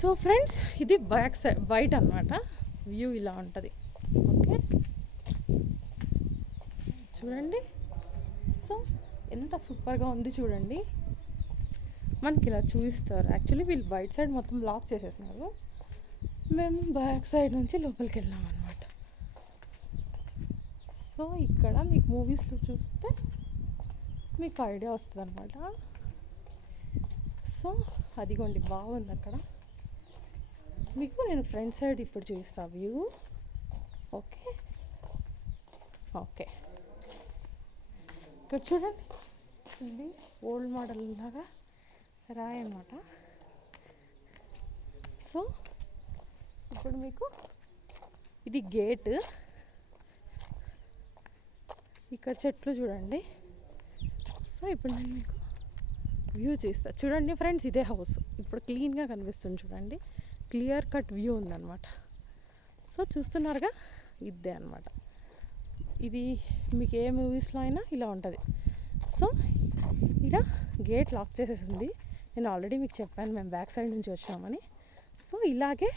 So friends, ఇది back side బయట అనమాట. వ్యూ ఇలా ఉంటుంది. ఓకే, చూడండి. సో ఎంత సూపర్గా ఉంది చూడండి. మనకి ఇలా చూపిస్తారు. యాక్చువల్లీ వీళ్ళు బయట సైడ్ మొత్తం లాక్ చేసేసినారు. మేము బ్యాక్ సైడ్ నుంచి లోపలికి వెళ్ళాం అనమాట. సో ఇక్కడ మీకు మూవీస్లో చూస్తే మీకు ఐడియా వస్తుంది అనమాట. సో అదిగోండి, బాగుంది అక్కడ. మీకు నేను ఫ్రంట్ సైడ్ ఇప్పుడు చూపిస్తా వ్యూ. ఓకే ఓకే, ఇక్కడ చూడండి, ఇది ఓల్డ్ మోడల్ లాగా రాయి అన్నమాట. సో ఇప్పుడు మీకు ఇది గేట్. ఇక్కడ చెట్లు చూడండి. సో ఇప్పుడు నేను మీకు వ్యూ చేస్తా చూడండి ఫ్రెండ్స్. ఇదే హౌస్ ఇప్పుడు క్లీన్గా కనిపిస్తుంది చూడండి. క్లియర్ కట్ వ్యూ ఉందన్నమాట. సో చూస్తున్నారుగా, ఇదే అనమాట. ఇది మీకు ఏ మూవీస్లో అయినా ఇలా ఉంటుంది. సో ఇక్కడ గేట్ లాక్ చేసేసింది. నేను ఆల్రెడీ మీకు చెప్పాను మేము బ్యాక్ సైడ్ నుంచి వచ్చామని. సో ఇలాగే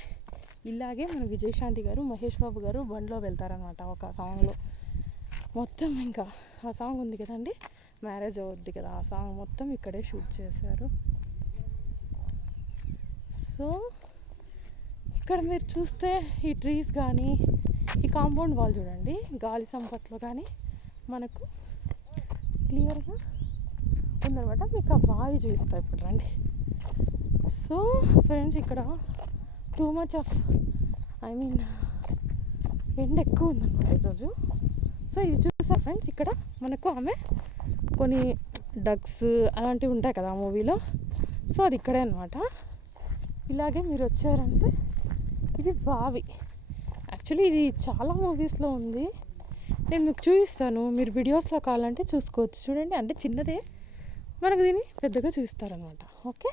మన విజయశాంతి గారు, మహేష్ బాబు గారు బండిలో వెళ్తారనమాట ఒక సాంగ్లో. మొత్తం ఇంకా ఆ సాంగ్ ఉంది కదండి, మ్యారేజ్ అవుద్ది కదా, ఆ సాంగ్ మొత్తం ఇక్కడే షూట్ చేశారు. సో ఇక్కడ మీరు చూస్తే ఈ ట్రీస్ కానీ, ఈ కాంపౌండ్ వాల్ చూడండి, గాలి సంపత్లో కానీ మనకు క్లియర్గా ఉందన్నమాట. మీకు ఆ బావి చూపిస్తా ఇప్పుడు రండి. సో ఫ్రెండ్స్, ఇక్కడ టూ మచ్ ఆఫ్ ఎండ ఎక్కువ ఉందన్నమాట ఈరోజు. సో ఇది చూసారు ఫ్రెండ్స్, ఇక్కడ మనకు ఆమె కొన్ని డగ్స్ అలాంటివి ఉంటాయి కదా ఆ మూవీలో. సో అది ఇక్కడే అనమాట. ఇలాగే మీరు వచ్చారంటే ఇది బావి. యాక్చువల్లీ ఇది చాలా మూవీస్లో ఉంది. నేను మీకు చూపిస్తాను, మీరు వీడియోస్లో కావాలంటే చూసుకోవచ్చు. చూడండి, అంటే చిన్నదే, మనకు దీన్ని పెద్దగా చూపిస్తారనమాట. ఓకే,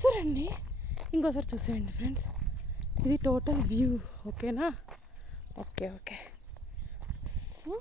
సో రండి ఇంకోసారి చూసేయండి ఫ్రెండ్స్. ఇది టోటల్ వ్యూ. ఓకేనా? ఓకే. సో